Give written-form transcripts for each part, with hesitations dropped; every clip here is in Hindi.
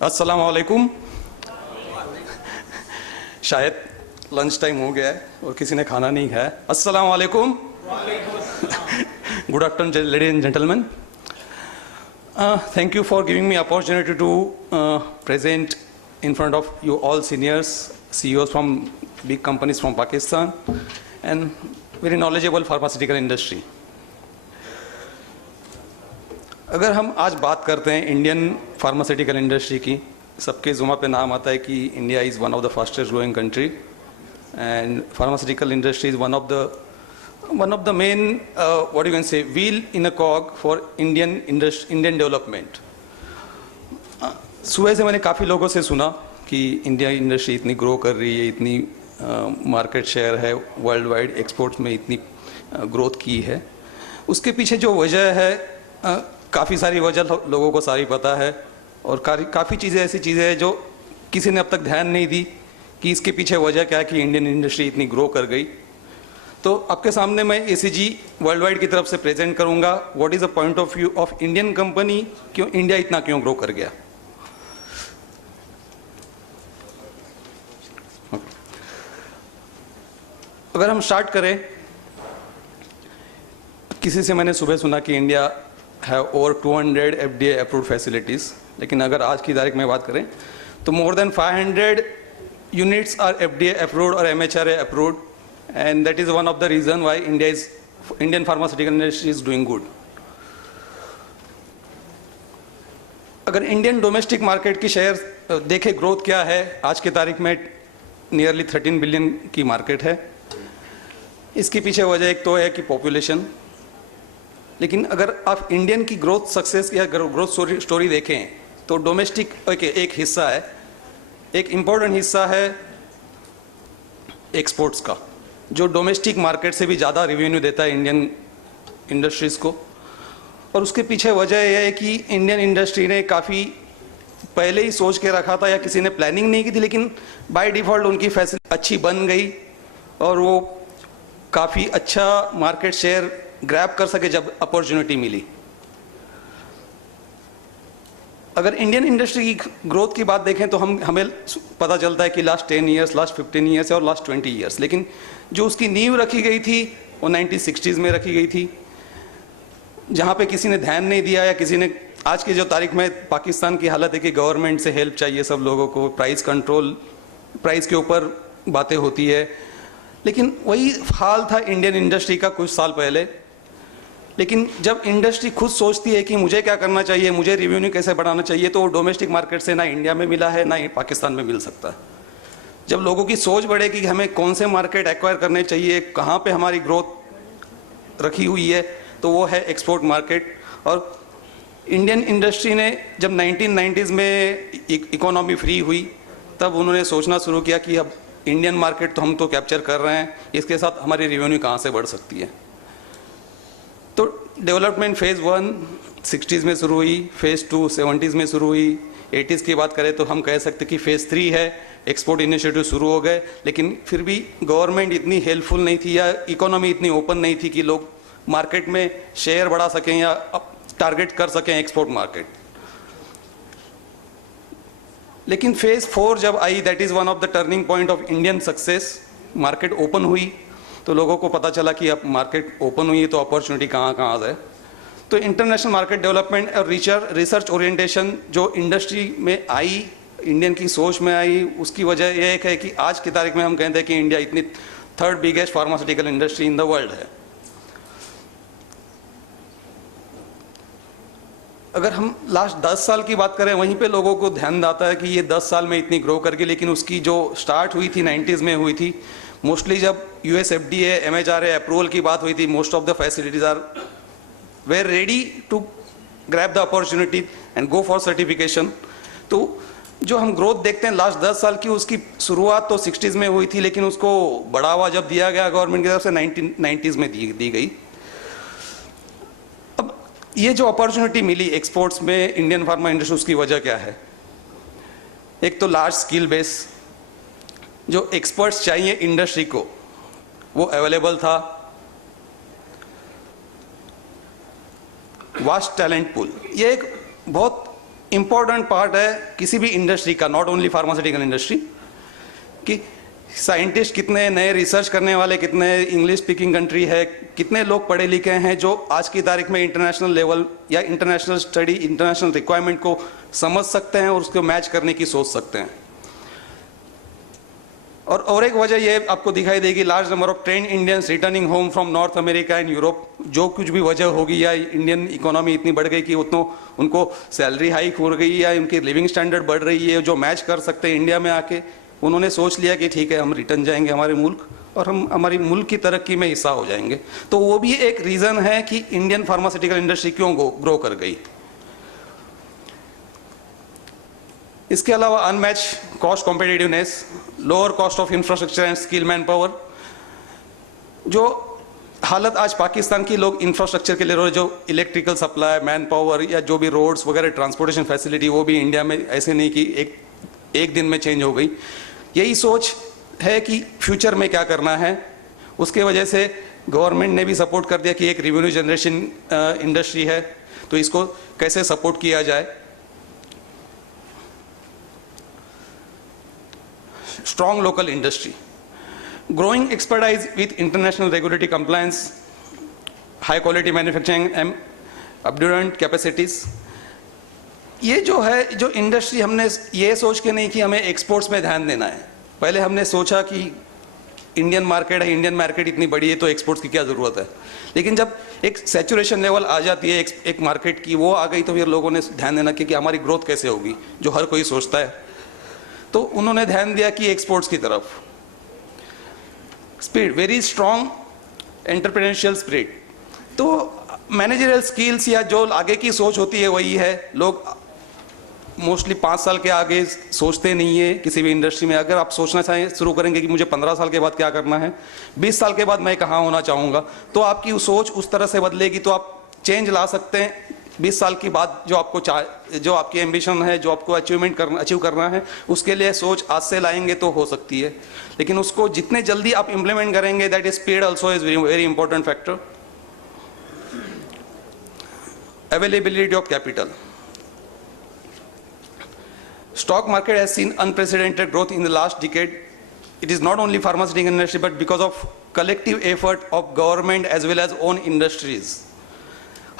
अस्सलाम वालेकुम। शायद लंच टाइम हो गया है और किसी ने खाना नहीं खाया। अस्सलाम वालेकुम। Good afternoon ladies and gentleman. Thank you for giving me opportunity to present in front of you all seniors, CEOs from big companies from Pakistan and very knowledgeable pharmaceutical industry. अगर हम आज बात करते हैं इंडियन फार्मास्यूटिकल इंडस्ट्री की, सबके जुमा पे नाम आता है कि India is one of the fastest growing country and pharmaceutical industry is one of the main what you can say wheel in a कॉग for Indian development. सुबह से मैंने काफ़ी लोगों से सुना कि इंडिया इंडस्ट्री इतनी ग्रो कर रही है, इतनी मार्केट शेयर है, वर्ल्ड वाइड एक्सपोर्ट्स में इतनी ग्रोथ की है। उसके पीछे जो वजह है, काफ़ी सारी वजह लोगों को सारी पता है और काफ़ी चीज़ें ऐसी चीज़ें हैं जो किसी ने अब तक ध्यान नहीं दी कि इसके पीछे वजह क्या है कि इंडियन इंडस्ट्री इतनी ग्रो कर गई। तो आपके सामने मैं ACG वर्ल्ड वाइड की तरफ से प्रेजेंट करूंगा what is the point of view of Indian company, क्यों इंडिया इतना क्यों ग्रो कर गया। अगर हम स्टार्ट करें, किसी से मैंने सुबह सुना कि इंडिया है ओवर 200 FDA अप्रूव्ड फैसिलिटीज़, लेकिन अगर आज की तारीख में बात करें तो more than 500 units are FDA approved और MHRA approved and that is one of the reason why Indian pharmaceutical industry is doing good. अगर इंडियन डोमेस्टिक मार्केट की शेयर देखें, ग्रोथ क्या है आज की तारीख में, नियरली 13 बिलियन की मार्केट है। इसके पीछे वजह एक तो है कि पॉपुलेशन, लेकिन अगर आप इंडियन की ग्रोथ सक्सेस या ग्रोथ स्टोरी देखें तो डोमेस्टिक एक हिस्सा है, एक इम्पोर्टेंट हिस्सा है एक्सपोर्ट्स का, जो डोमेस्टिक मार्केट से भी ज़्यादा रेवेन्यू देता है इंडियन इंडस्ट्रीज़ को। और उसके पीछे वजह यह है कि इंडियन इंडस्ट्री ने काफ़ी पहले ही सोच के रखा था या किसी ने प्लानिंग नहीं की थी, लेकिन बाय डिफ़ॉल्ट उनकी फैसिलिटी अच्छी बन गई और वो काफ़ी अच्छा मार्केट शेयर ग्रैब कर सके जब अपॉर्चुनिटी मिली। अगर इंडियन इंडस्ट्री की ग्रोथ की बात देखें तो हमें पता चलता है कि लास्ट 10 ईयर्स, लास्ट 15 ईयर्स और लास्ट 20 ईयर्स, लेकिन जो उसकी नींव रखी गई थी वो 1960s में रखी गई थी, जहाँ पे किसी ने ध्यान नहीं दिया या किसी ने, आज की जो तारीख में पाकिस्तान की हालत है कि गवर्नमेंट से हेल्प चाहिए सब लोगों को, प्राइस कंट्रोल, प्राइस के ऊपर बातें होती है, लेकिन वही हाल था इंडियन इंडस्ट्री का कुछ साल पहले। लेकिन जब इंडस्ट्री खुद सोचती है कि मुझे क्या करना चाहिए, मुझे रेवेन्यू कैसे बढ़ाना चाहिए, तो वो डोमेस्टिक मार्केट से ना इंडिया में मिला है ना ही पाकिस्तान में मिल सकता है। जब लोगों की सोच बढ़े कि हमें कौन से मार्केट एक्वायर करने चाहिए, कहाँ पे हमारी ग्रोथ रखी हुई है, तो वो है एक्सपोर्ट मार्केट। और इंडियन इंडस्ट्री ने जब 1990s में इकोनॉमी फ्री हुई तब उन्होंने सोचना शुरू किया कि अब इंडियन मार्केट तो हम तो कैप्चर कर रहे हैं, इसके साथ हमारी रेवेन्यू कहाँ से बढ़ सकती है। तो डेवलपमेंट फेज़ 1 60s में शुरू हुई, फेज़ 2 70s में शुरू हुई, 80s की बात करें तो हम कह सकते कि फेज़ 3 है, एक्सपोर्ट इनिशिएटिव शुरू हो गए, लेकिन फिर भी गवर्नमेंट इतनी हेल्पफुल नहीं थी या इकोनॉमी इतनी ओपन नहीं थी कि लोग मार्केट में शेयर बढ़ा सकें या टारगेट कर सकें एक्सपोर्ट मार्केट। लेकिन फेज़ 4 जब आई, that is one of the turning point of Indian success. Market open हुई तो लोगों को पता चला कि अब मार्केट ओपन हुई है तो अपॉर्चुनिटी कहाँ कहाँ है। तो इंटरनेशनल मार्केट डेवलपमेंट और रिसर्च ओरिएंटेशन जो इंडस्ट्री में आई, इंडियन की सोच में आई, उसकी वजह यह है कि आज की तारीख में हम कहते हैं कि इंडिया इतनी 3rd biggest pharmaceutical industry in the world है। अगर हम लास्ट 10 साल की बात करें, वहीं पे लोगों को ध्यान आता है कि ये 10 साल में इतनी ग्रो करके, लेकिन उसकी जो स्टार्ट हुई थी 90s में हुई थी। मोस्टली जब US FDA MHRA अप्रूवल की बात हुई थी, most of the facilities are were ready to grab the opportunity and go for certification. तो जो हम ग्रोथ देखते हैं लास्ट 10 साल की, उसकी शुरुआत तो 60s में हुई थी, लेकिन उसको बढ़ावा जब दिया गया गवर्नमेंट की तरफ से 1990s में दी गई। अब ये जो अपॉर्चुनिटी मिली एक्सपोर्ट्स में इंडियन फार्मा इंडस्ट्री, उसकी वजह क्या है? एक तो लार्ज स्किल बेस, जो एक्सपर्ट्स चाहिए इंडस्ट्री को वो अवेलेबल था। वास्ट टैलेंट पूल, ये एक बहुत इम्पॉर्टेंट पार्ट है किसी भी इंडस्ट्री का, नॉट ओनली फार्मास्यूटिकल इंडस्ट्री, कि साइंटिस्ट कितने, नए रिसर्च करने वाले कितने, इंग्लिश स्पीकिंग कंट्री है, कितने लोग पढ़े लिखे हैं जो आज की तारीख में इंटरनेशनल लेवल या इंटरनेशनल स्टडी, इंटरनेशनल रिक्वायरमेंट को समझ सकते हैं और उसको मैच करने की सोच सकते हैं। और एक वजह ये आपको दिखाई देगी, large number of trend Indians returning home from north America and Europe. जो कुछ भी वजह होगी, या इंडियन इकोनॉमी इतनी बढ़ गई कि उतना उनको सैलरी हाइक हो गई या उनकी लिविंग स्टैंडर्ड बढ़ रही है, जो मैच कर सकते हैं इंडिया में आके, उन्होंने सोच लिया कि ठीक है हम रिटर्न जाएंगे हमारे मुल्क और हम हमारी मुल्क की तरक्की में हिस्सा हो जाएंगे। तो वो भी एक रीज़न है कि इंडियन फार्मास्यूटिकल इंडस्ट्री क्यों ग्रो कर गई। इसके अलावा unmatch cost competitiveness, lower cost of infrastructure and skill man power. जो हालत आज पाकिस्तान की लोग इंफ्रास्ट्रक्चर के लिए, जो इलेक्ट्रिकल सप्लाई, मैन पावर या जो भी रोड्स वगैरह ट्रांसपोर्टेशन फैसिलिटी, वो भी इंडिया में ऐसे नहीं कि एक दिन में चेंज हो गई। यही सोच है कि फ्यूचर में क्या करना है, उसके वजह से गवर्नमेंट ने भी सपोर्ट कर दिया कि एक रेवेन्यू जनरेशन इंडस्ट्री है, तो इसको कैसे सपोर्ट किया जाए। Strong local industry, growing expertise with international regulatory compliance, high quality manufacturing and updated capacities. ये जो है, जो इंडस्ट्री, हमने ये सोच के नहीं कि हमें एक्सपोर्ट्स में ध्यान देना है। पहले हमने सोचा कि इंडियन मार्केट है, इंडियन मार्केट इतनी बड़ी है तो एक्सपोर्ट्स की क्या ज़रूरत है। लेकिन जब एक सैचुरेशन लेवल आ जाती है एक मार्केट की, वो आ गई, तो फिर लोगों ने ध्यान देना कि हमारी ग्रोथ कैसे होगी, जो हर कोई सोचता है। तो उन्होंने ध्यान दिया कि एक्सपोर्ट्स की तरफ। Spirit, very strong entrepreneurial spirit. तो मैनेजरियल स्किल्स या जो आगे की सोच होती है वही है। लोग मोस्टली 5 साल के आगे सोचते नहीं है किसी भी इंडस्ट्री में। अगर आप सोचना चाहें, शुरू करेंगे कि मुझे 15 साल के बाद क्या करना है, 20 साल के बाद मैं कहाँ होना चाहूँगा, तो आपकी सोच उस तरह से बदलेगी, तो आप चेंज ला सकते हैं। 20 साल के बाद जो आपकी एम्बिशन है, जो आपको अचीव करना है, उसके लिए सोच आज से लाएंगे तो हो सकती है। लेकिन उसको जितने जल्दी आप इम्प्लीमेंट करेंगे, that is speed also is very important factor. Availability of capital, stock market has seen unprecedented growth in the last decade. It is not only pharmaceutical industry but because of collective effort of government as well as own industries.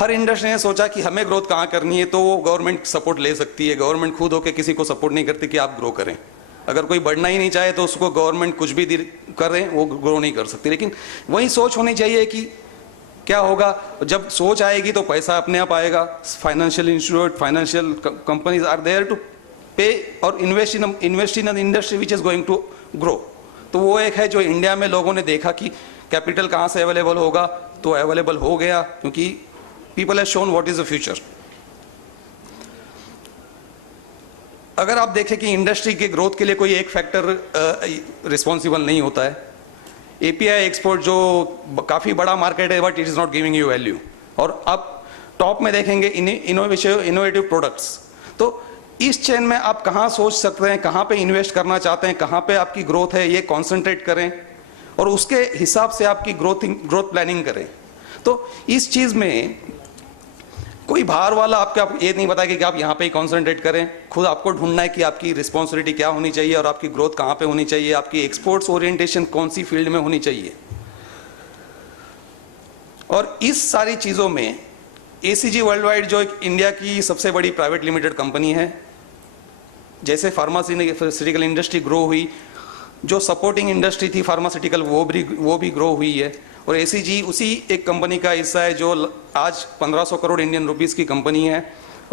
Her industry ने सोचा कि हमें ग्रोथ कहाँ करनी है, तो वो गवर्नमेंट सपोर्ट ले सकती है। गवर्नमेंट खुद होकर किसी को सपोर्ट नहीं करती कि आप ग्रो करें। अगर कोई बढ़ना ही नहीं चाहे तो उसको गवर्नमेंट कुछ भी करें, वो ग्रो नहीं कर सकती। लेकिन वही सोच होनी चाहिए कि क्या होगा, जब सोच आएगी तो पैसा अपने आप आएगा। Financial institute, financial companies are there to pay और invest in an industry which is going to grow. तो वो एक है जो इंडिया में लोगों ने देखा कि कैपिटल कहाँ से अवेलेबल होगा, तो अवेलेबल हो गया, क्योंकि people have shown what is the future. अगर आप देखें कि इंडस्ट्री के ग्रोथ के लिए कोई एक फैक्टर रिस्पॉन्सिबल नहीं होता है। एपीआई एक्सपोर्ट जो काफ़ी बड़ा मार्केट है, but it is not giving you value. और आप टॉप में देखेंगे इनोवेटिव प्रोडक्ट्स। तो इस चेन में आप कहाँ सोच सकते हैं, कहाँ पे इन्वेस्ट करना चाहते हैं, कहाँ पे आपकी ग्रोथ है, ये कॉन्सेंट्रेट करें और उसके हिसाब से आपकी ग्रोथ प्लानिंग करें। तो इस चीज़ में कोई बाहर वाला आपको ये नहीं बताएगा कि आप यहाँ पे ही कॉन्सेंट्रेट करें। खुद आपको ढूंढना है कि आपकी रिस्पॉन्सिबिलिटी क्या होनी चाहिए और आपकी ग्रोथ कहाँ पे होनी चाहिए, आपकी एक्सपोर्ट्स ओरिएंटेशन कौन सी फील्ड में होनी चाहिए। और इस सारी चीज़ों में एसीजी वर्ल्ड वाइड, जो एक इंडिया की सबसे बड़ी प्राइवेट लिमिटेड कंपनी है, जैसे फार्मास्यूटिकल इंडस्ट्री ग्रो हुई, जो सपोर्टिंग इंडस्ट्री थी फार्मास्यूटिकल वो भी ग्रो हुई है। और एसीजी उसी एक कंपनी का हिस्सा है जो आज 1500 करोड़ इंडियन रुपीस की कंपनी है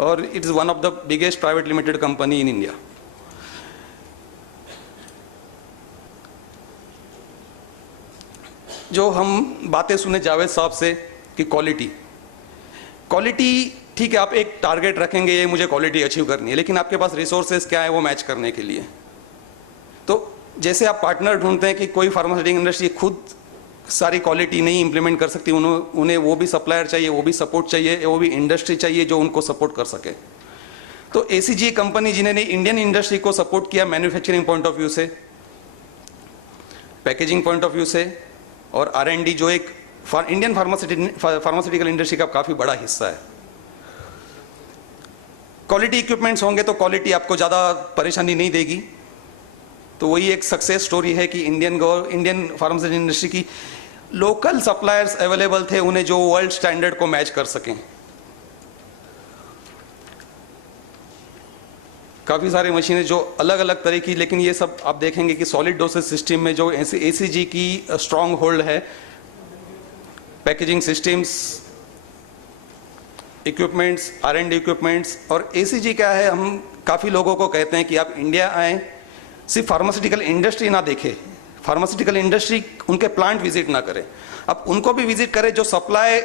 और it is one of the biggest private limited company in India. जो हम बातें सुने जावेद साहब से कि क्वालिटी ठीक है, आप एक टारगेट रखेंगे, ये मुझे क्वालिटी अचीव करनी है, लेकिन आपके पास रिसोर्सेज क्या है वो मैच करने के लिए। तो जैसे आप पार्टनर ढूंढते हैं कि कोई फार्मास्यूटिकल इंडस्ट्री खुद सारी क्वालिटी नहीं इंप्लीमेंट कर सकती, उन्हें वो भी सप्लायर चाहिए, वो भी सपोर्ट चाहिए, वो भी इंडस्ट्री चाहिए जो उनको सपोर्ट कर सके। तो एसीजी कंपनी जिन्होंने इंडियन इंडस्ट्री को सपोर्ट किया मैन्युफैक्चरिंग पॉइंट ऑफ व्यू से, पैकेजिंग पॉइंट ऑफ व्यू से और R&D, जो एक इंडियन फार्मास्यूटिकल इंडस्ट्री का काफ़ी बड़ा हिस्सा है। क्वालिटी इक्विपमेंट्स होंगे तो क्वालिटी आपको ज़्यादा परेशानी नहीं देगी। तो वही एक सक्सेस स्टोरी है कि इंडियन फार्मास्यूटिकल इंडस्ट्री की लोकल सप्लायर्स अवेलेबल थे उन्हें जो वर्ल्ड स्टैंडर्ड को मैच कर सकें। काफ़ी सारी मशीनें जो अलग अलग तरह की, लेकिन ये सब आप देखेंगे कि सॉलिड डोसेज सिस्टम में जो ACG की स्ट्रॉन्ग होल्ड है, packaging systems, equipments, R&D equipments. और ACG क्या है, हम काफ़ी लोगों को कहते हैं कि आप इंडिया आएँ, सिर्फ फार्मास्यूटिकल इंडस्ट्री ना देखें, फार्मास्यूटिकल इंडस्ट्री उनके प्लांट विजिट ना करें, आप उनको भी विजिट करें जो सप्लाई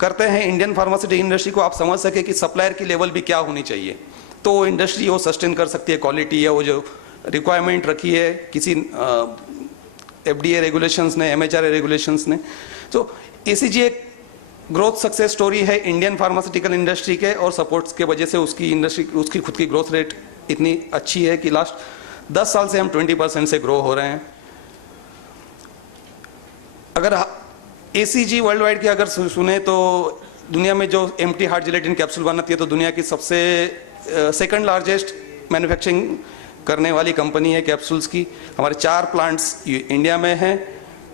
करते हैं इंडियन फार्मास्यूटिकल इंडस्ट्री को, आप समझ सके कि सप्लायर की लेवल भी क्या होनी चाहिए, तो वो इंडस्ट्री वो सस्टेन कर सकती है क्वालिटी या वो जो रिक्वायरमेंट रखी है किसी FDA रेगुलेशंस ने, MHRA रेगुलेशंस ने। तो ACG एक ग्रोथ सक्सेस स्टोरी है इंडियन फार्मास्यूटिकल इंडस्ट्री के, और सपोर्ट्स के वजह से उसकी खुद की ग्रोथ रेट इतनी अच्छी है कि लास्ट 10 साल से हम 20% से ग्रो हो रहे हैं। अगर ACG वर्ल्ड वाइड की अगर सुने तो दुनिया में जो एम्प्टी हार्ट जिलेटिन कैप्सूल बनाती है तो दुनिया की सबसे सेकंड लार्जेस्ट मैन्युफैक्चरिंग करने वाली कंपनी है कैप्सूल्स की। हमारे 4 प्लांट्स इंडिया में हैं,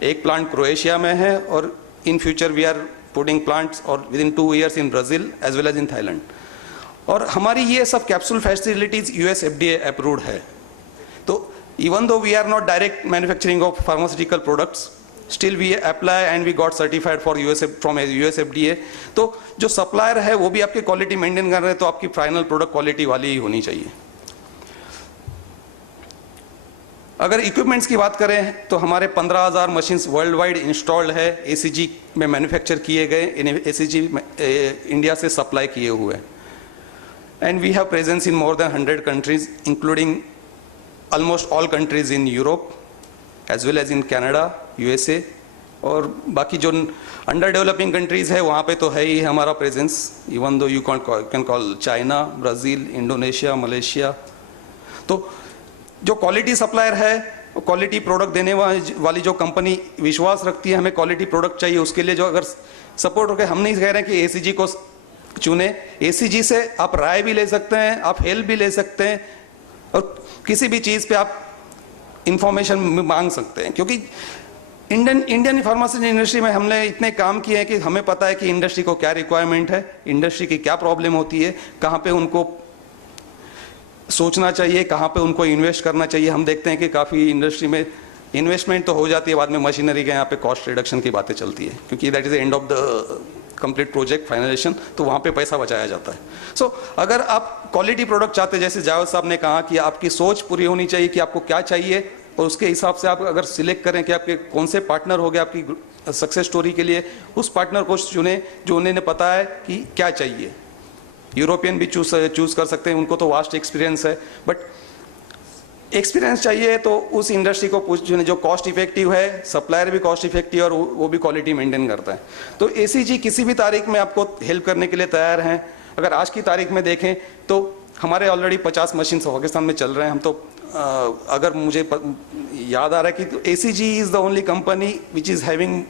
1 प्लांट क्रोएशिया में है, और in future we are putting plants और with in 2 years in Brazil as well as in Thailand. और हमारी ये सब capsule facilities US FDA approved है। तो even though we are not direct manufacturing of pharmaceutical products, still we apply and we got certified for from US FDA। तो जो सप्लायर है वो भी आपकी क्वालिटी मेंटेन कर रहे हैं, तो आपकी फाइनल प्रोडक्ट क्वालिटी वाली ही होनी चाहिए। अगर इक्विपमेंट्स की बात करें तो हमारे 15,000 मशीन्स वर्ल्ड वाइड इंस्टॉल्ड है, ACG में मैन्युफैक्चर किए गए, इन्हें ACG इंडिया से सप्लाई किए हुए, and we have presence in more than 100 countries including almost all countries in Europe as well as in Canada, USA, और बाकी जो अंडर डेवलपिंग कंट्रीज है वहाँ पे तो है ही हमारा presence, even though you can call China, Brazil, Indonesia, Malaysia. तो जो क्वालिटी सप्लायर है, क्वालिटी प्रोडक्ट देने वाली जो कंपनी विश्वास रखती है हमें क्वालिटी प्रोडक्ट चाहिए, उसके लिए जो अगर सपोर्ट हो गया, हम नहीं कह रहे हैं कि ACG को चुने, ACG से आप राय भी ले सकते हैं, आप हेल्प भी ले सकते हैं, और किसी भी चीज़ पे आप इंफॉर्मेशन मांग सकते हैं, क्योंकि इंडियन फार्मास्यूटिकल इंडस्ट्री में हमने इतने काम किए हैं कि हमें पता है कि इंडस्ट्री को क्या रिक्वायरमेंट है, इंडस्ट्री की क्या प्रॉब्लम होती है, कहाँ पे उनको सोचना चाहिए, कहाँ पे उनको इन्वेस्ट करना चाहिए। हम देखते हैं कि काफ़ी इंडस्ट्री में इन्वेस्टमेंट तो हो जाती है, बाद में मशीनरी के यहाँ पे कॉस्ट रिडक्शन की बातें चलती है, क्योंकि that is the end of the complete project finalisation, तो वहाँ पे पैसा बचाया जाता है। सो अगर आप क्वालिटी प्रोडक्ट चाहते हैं, जैसे जावेद साहब ने कहा कि आपकी सोच पूरी होनी चाहिए कि आपको क्या चाहिए, और उसके हिसाब से आप अगर सिलेक्ट करें कि आपके कौन से पार्टनर हो गए आपकी सक्सेस स्टोरी के लिए, उस पार्टनर को चुने जो उन्हें पता है कि क्या चाहिए। यूरोपियन भी चूज़ कर सकते हैं, उनको तो वास्ट एक्सपीरियंस है, बट एक्सपीरियंस चाहिए तो उस इंडस्ट्री को चुने जो कॉस्ट इफेक्टिव है, सप्लायर भी कॉस्ट इफेक्टिव और वो भी क्वालिटी मेंटेन करता है। तो ACG किसी भी तारीख में आपको हेल्प करने के लिए तैयार हैं। अगर आज की तारीख में देखें तो हमारे ऑलरेडी 50 मशीन पाकिस्तान में चल रहे हैं। हम तो अगर मुझे याद आ रहा है कि ACG is the only company which is having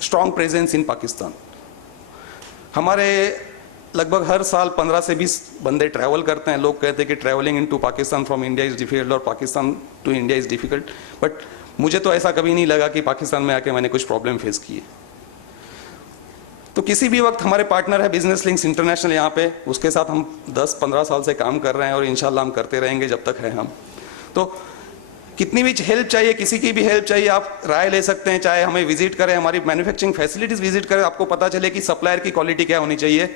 strong presence in Pakistan. हमारे लगभग हर साल 15 से 20 बंदे ट्रैवल करते हैं। लोग कहते हैं कि travelling into Pakistan from India is difficult और Pakistan to India is difficult, but मुझे तो ऐसा कभी नहीं लगा कि पाकिस्तान में आके मैंने कुछ प्रॉब्लम फेस की है। तो किसी भी वक्त हमारे पार्टनर है बिजनेस लिंक्स इंटरनेशनल यहाँ पे, उसके साथ हम 10-15 साल से काम कर रहे हैं और इंशाल्लाह हम करते रहेंगे जब तक है हम। तो कितनी भी हेल्प चाहिए, किसी की भी हेल्प चाहिए, आप राय ले सकते हैं। चाहे हमें विजिट करें, हमारी मैन्युफैक्चरिंग फैसिलिटीज़ विजिट करें, आपको पता चले कि सप्लायर की क्वालिटी क्या होनी चाहिए।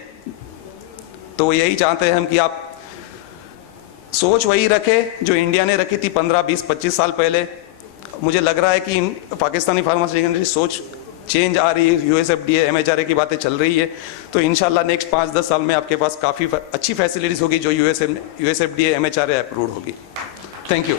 तो यही चाहते हैं हम कि आप सोच वही रखें जो इंडिया ने रखी थी 15, 20, 25 साल पहले। मुझे लग रहा है कि पाकिस्तानी फार्मास्यूटिकल इंडस्ट्री सोच चेंज आ रही है, US FDA, MHRA की बातें चल रही है। तो इंशाल्लाह नेक्स्ट 5-10 साल में आपके पास काफ़ी अच्छी फैसिलिटीज़ होगी जो US FDA, MHRA अप्रूव्ड होगी। Thank you.